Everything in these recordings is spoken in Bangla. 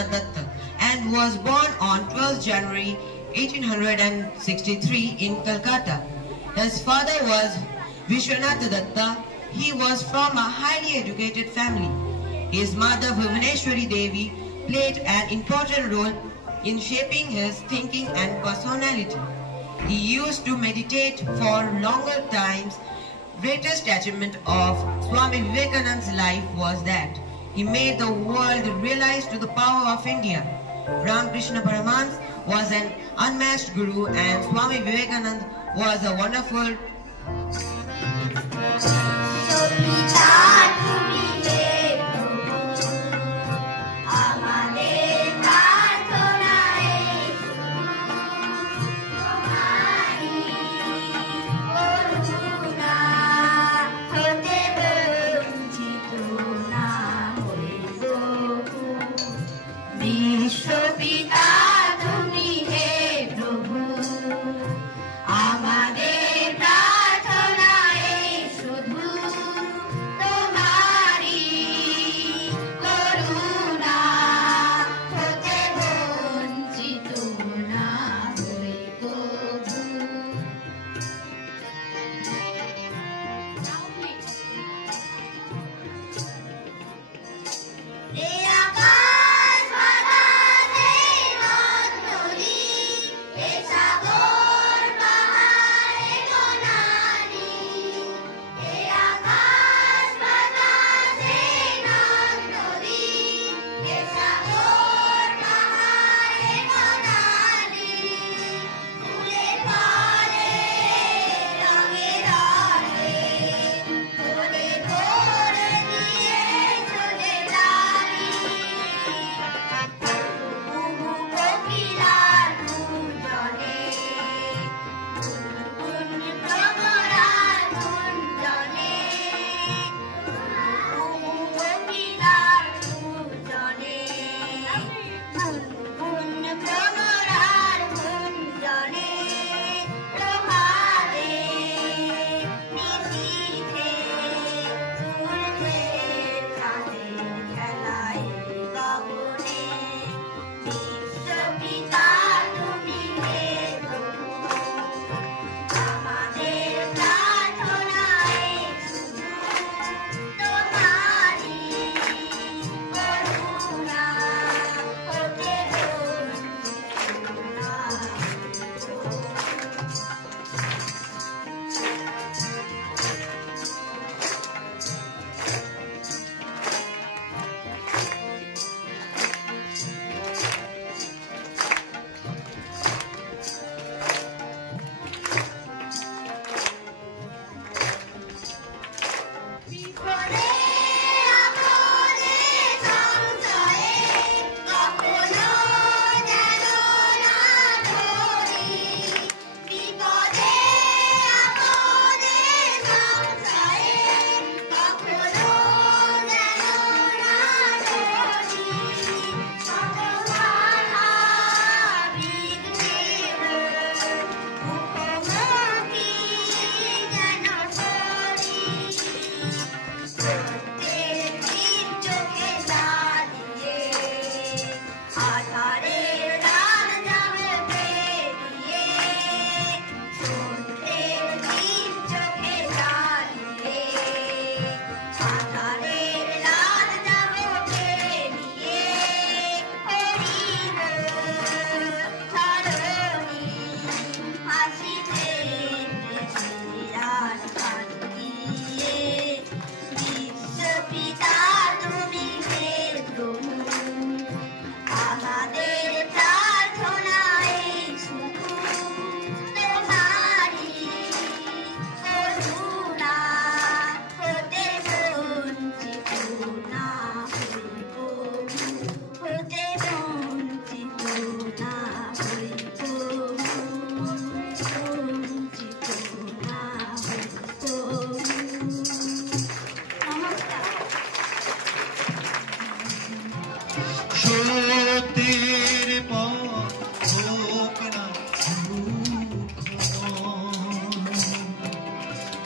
Vishwanath Datta and was born on 12th January 1863 in Calcutta. His father was Vishwanath Datta. He was from a highly educated family. His mother Bhuvaneshwari Devi played an important role in shaping his thinking and personality. He used to meditate for longer times. Greatest achievement of Swami Vivekananda's life was that he made the world realize to the power of India. Ramakrishna Paramahans was an unmatched guru and Swami Vivekananda was a wonderful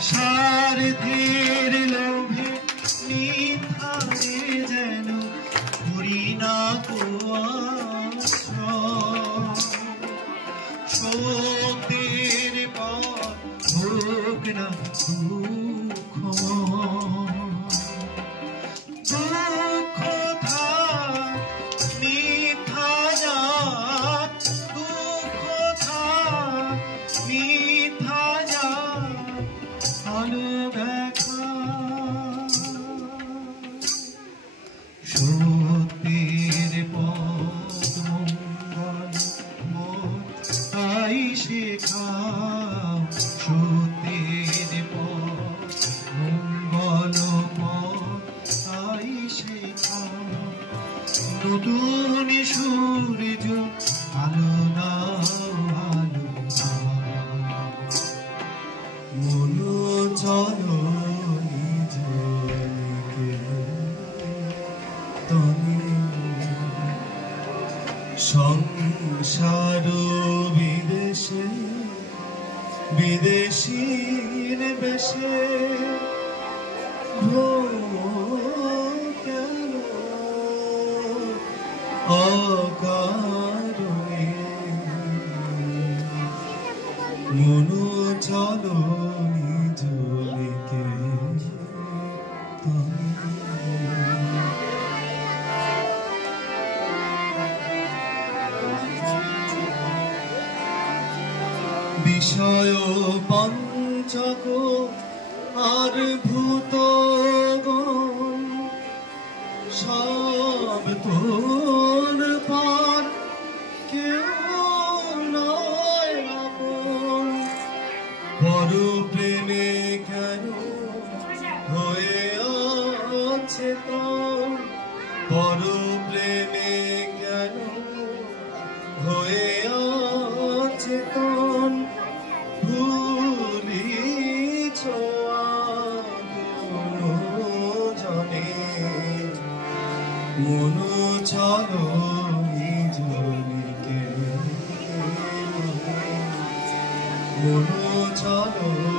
স্বার্থের লোভে নিধারে যেন ঘুরি না সত্যের পথ হোক না দুঃখ থাক মিথ্যা যাক দুঃখ থাক মিথ্যা যাক আলো দেখা সত্যের পথ মঙ্গল মত তাই শেখাও সত্যের পথ মঙ্গল পথ তাই শেখাও নতুন সূর্য আলো নাও আলো মন চলো সংসার বিদেশে বিদেশীর বেশে কেন অকারণে মন চলো নিজ দিকে বিষয় পঞ্চক আর ভূতগণ সব তোর পর কেউ নয় আপন পর প্রেমে কেন হয়ে আছে তোর পর প্রেমে কেন হয়ে আছে তোর ভুলিছ জনে মন চলো নিজ দিকে মন চলো